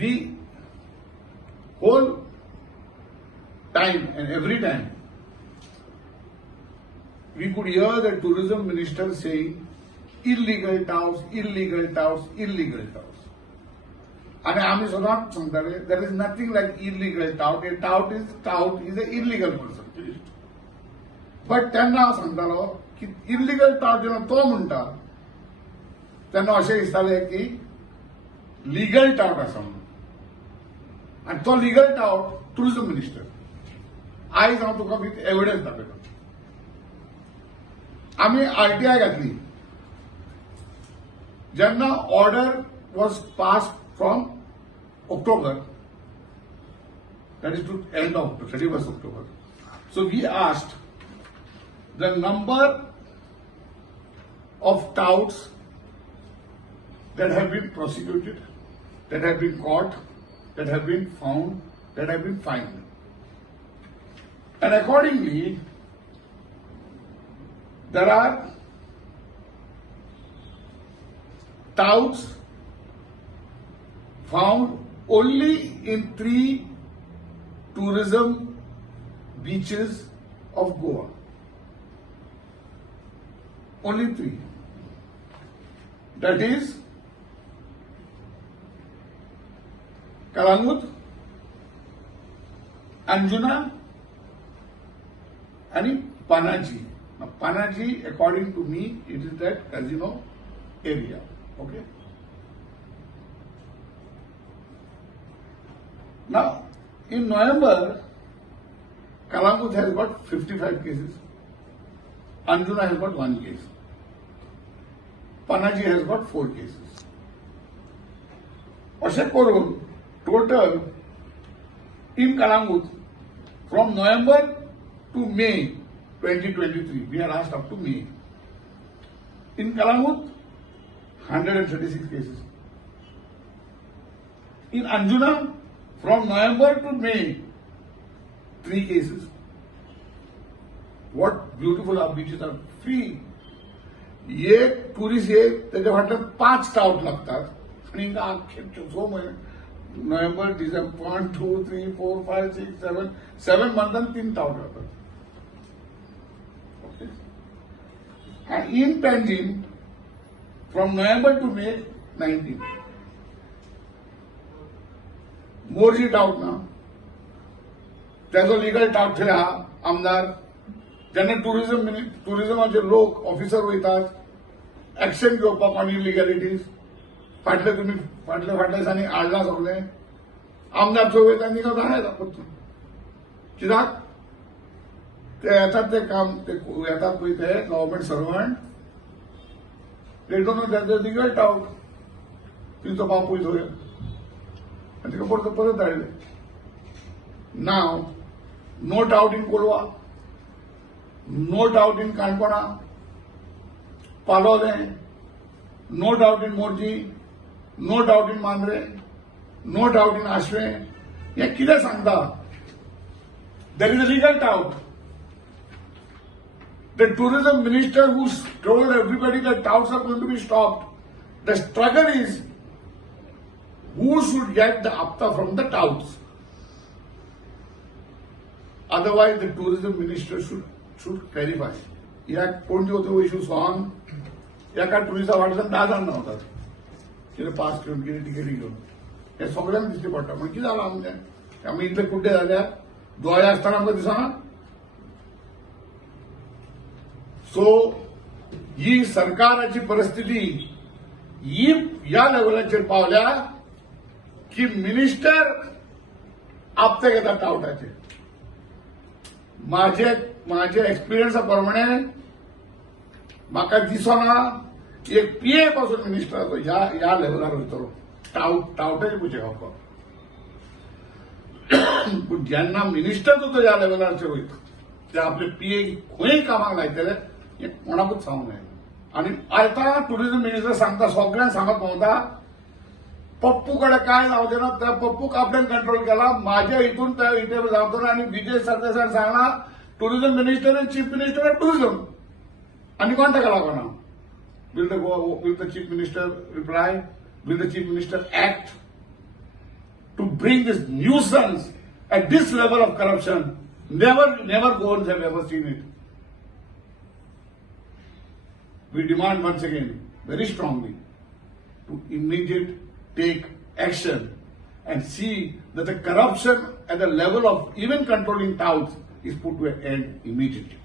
the whole time and every time we could hear the tourism minister saying illegal touts, illegal touts, illegal touts. And I am saying there is nothing like illegal tout. A tout is an illegal person. But त्यांना सांगतालो की illegal taut जेन्ना तो म्हणटा तेन्ना अशें दिसतालें की लीगल टाउट आसा म्हणून आनी तो लीगल टाउट टुरिझम मिनिस्टर आयज हांव तुका विथ एविडन्स दाखयता आमी आरटीआय घातली जेन्ना order was pass from October, that is to end of 31st October. So we asked the number of touts that have been prosecuted, that have been caught, that have been found, that have been fined. And accordingly, there are touts found only in 3 tourism beaches of Goa. Only 3. That is Kalangut, Anjuna, and Panaji. Now, Panaji, according to me, it is that casino area. Okay. Now, in November, Kalangut has got 55 cases. Anjuna has got 1 case. Panaji has got 4 cases. Ashe korun, total in Kalangut from November to May 2023, we are asked up to May. In Kalangut, 136 cases. In Anjuna, from November to May, 3 cases. What beautiful our beaches are free. ये tourist ये त्याच्या फाटल्यान 5 taut लागतात आणि हिंगा आख्खे सो November December 1 2 3 4 5 6 7 7 मंथान 3 taut लागतात. Okay. And in Panjim, from November to May, 19. Morjim taut ना त्याचो लिगल टाउट थंय आहा आमदार जेन्ना टुरिझमाचे लोक ऑफिसर वयतात एक्शन घेवपाक ऑन इलिगॅलिटीज तुम्ही फाटल्या दिसांनी हाडला सगळे आमदार थंय वयता आनी जाणा कित्याक ते येतात ते काम ते येतात पळय ते government servant they don't know that legal taut तिचो बापूय थंय and they go for the Now, no doubt in Kolwa, no doubt in Kankana, Palole, no doubt in Morji, no doubt in Mandre, no doubt in Ashwe. Ye kida sangda? There is a legal doubt. The tourism minister who told everybody that touts are going to be stopped. The struggle is who should get the apta from the touts. Otherwise, the tourism minister should clarify. या कोणते होते वो issue song एका टुरिस्टा वाटल्यान 10 जाण नव्हतात कितें पास घेवन कितें टिकेटी घेवन हे सगळ्यांक दिश्टी पडटा पूण कितें जालां आमचें आमी इतले कुड्डे जाल्यार दोळे आसतना आमकां दिसना. सो ही सरकाराची परिस्थिती ही ह्या लेवलाचेर पावल्या की मिनिस्टर आपते घेता टावटाचे. माझे एक्सपिरियन्सा प्रमाणे म्हाका दिसना एक पीए पासून मिनिस्टर ह्या लेवलार वयतलो टावटाचे पुचे खावपाक. पूण जेन्ना मिनिस्टर सुद्दां ह्या लेवलाचेर वयता ते आपले पीए खंय कामाक लायतले हें कोणाकूच सांगूंक जायना. आनी आतां टुरिझम मिनिस्टर सांगता सगळ्यांक सांगत भोंवता पप्पू कडे काय जावचें ना त्या पप्पूक आपल्यान कंट्रोल केला. माझ्या हितून त्या इथे जावचो ना. आनी विजय सरदेसाय सांगला tourism minister and chief minister of tourism आनी कोण ताका लागना. Will the chief minister reply? Will the chief minister act? to bring this nuisance at this level of corruption. Never Goans have ever seen it. We demand once again, very strongly, to immediate take action and see that the corruption at the level of even controlling touts is put to an end immediately.